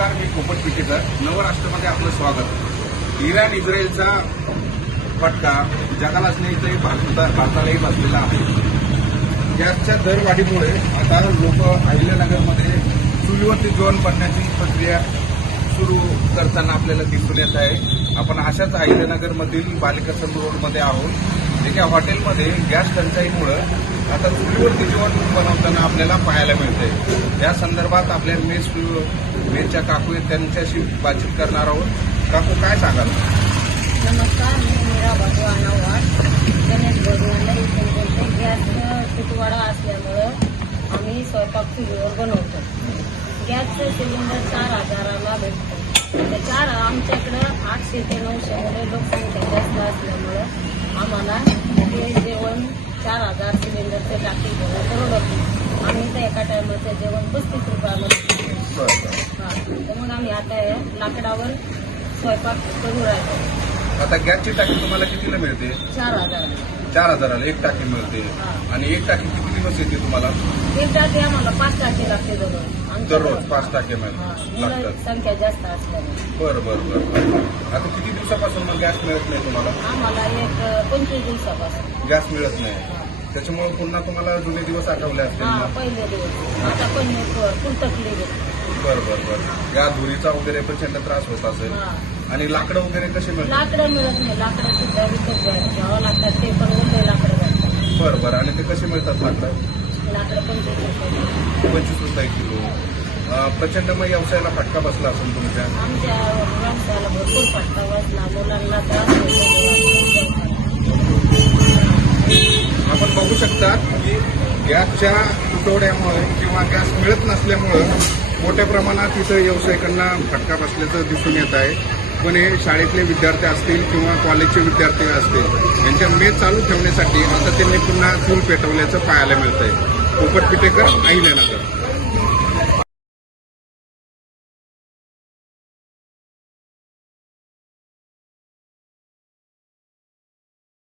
नमस्कार, मी पोपट पिटेकर. नवराष्ट्रामध्ये आपलं स्वागत. इराण इस्रायलचा फटका जगालाच नाही तर भारतालाही बसलेला आहे. गॅसच्या दरवाढीमुळे आता लोक अहिल्यानगरमध्ये चुलीवरती जेवण बनण्याची प्रक्रिया सुरू करताना आपल्याला दिसून येत आहे. आपण अशाच अहिल्यानगरमधील बालिका संघ रोडमध्ये आहोत. एका हॉटेलमध्ये गॅस टंचाईमुळे आता चुलीवरती जेवण बनवताना आपल्याला पाहायला मिळतंय. या संदर्भात आपल्या मेसच्या काकू आहेत, त्यांच्याशी बातचीत करणार आहोत. काकू, काय सांगाल? नमस्कार, मी मीरा बाबू अनावाड गणेश भजनाला इथून बोलते. गॅस तुटवाडा असल्यामुळं आम्ही स्वयंपाक चुलीवर बनवतो. गॅसचं सिलेंडर 4,000ला भेटतं. तर आमच्याकडं 800 ते 900 मध्ये लोकसंख्या जास्त असल्यामुळं आम्हाला हे जेवण 4,000 सिलेंडरचे टाकी घेऊन परवडत नाही. आम्ही तर एका टायमाचं जेवण 35 रुपयामध्ये तर मग आम्ही आता लाकडावर स्वयंपाक करू राहतो. आता गॅसची टाकी तुम्हाला कितीला मिळते? 4,000 एक टाकी मिळते. आणि एक टाकी किती दिवस येते तुम्हाला? एक टाकी आम्हाला 5 टाकी लागते दररोज 5 टाक्या लागतात. संख्या जास्त असल्यामुळे. बरं. आता किती दिवसापासून मग गॅस मिळत नाही तुम्हाला? आम्हाला एक 25 दिवसापासून गॅस मिळत नाही. त्याच्यामुळे पुन्हा तुम्हाला जुने दिवस आठवले असतील ना? पहिले दिवस आता पण फुल तकलीफ. बरं. या धुरीचा वगैरे प्रचंड त्रास होत असेल. आणि लाकडं वगैरे कसे मिळतात? लाकडं मिळत नाही. लाकडं सुद्धा विकत घ्यावं लागतात. ते पण उरले लाकडं घालतात. बरं. आणि ते कसे मिळतात लाकडं? लाकडं 25 रुपये किलो. प्रचंड मग व्यवसायाला फटका बसला असेल तुमच्या? आमच्या व्यवसायाला भरपूर फटका बसला. मुलांना त्रास होतो. आपण बघू शकता की गॅसच्या तुटवड्यामुळे किंवा गॅस मिळत नसल्यामुळे मोठ्या प्रमाणात इथं व्यावसायिकांना फटका बसल्याचं दिसून येत आहे. पण हे शाळेतले विद्यार्थी असतील किंवा कॉलेजचे विद्यार्थी असतील, यांच्या मेस चालू ठेवण्यासाठी आता त्यांनी पुन्हा चूल पेटवल्याचं पाहायला मिळत आहे. पोपट पिटेकर, अहिल्यानगर.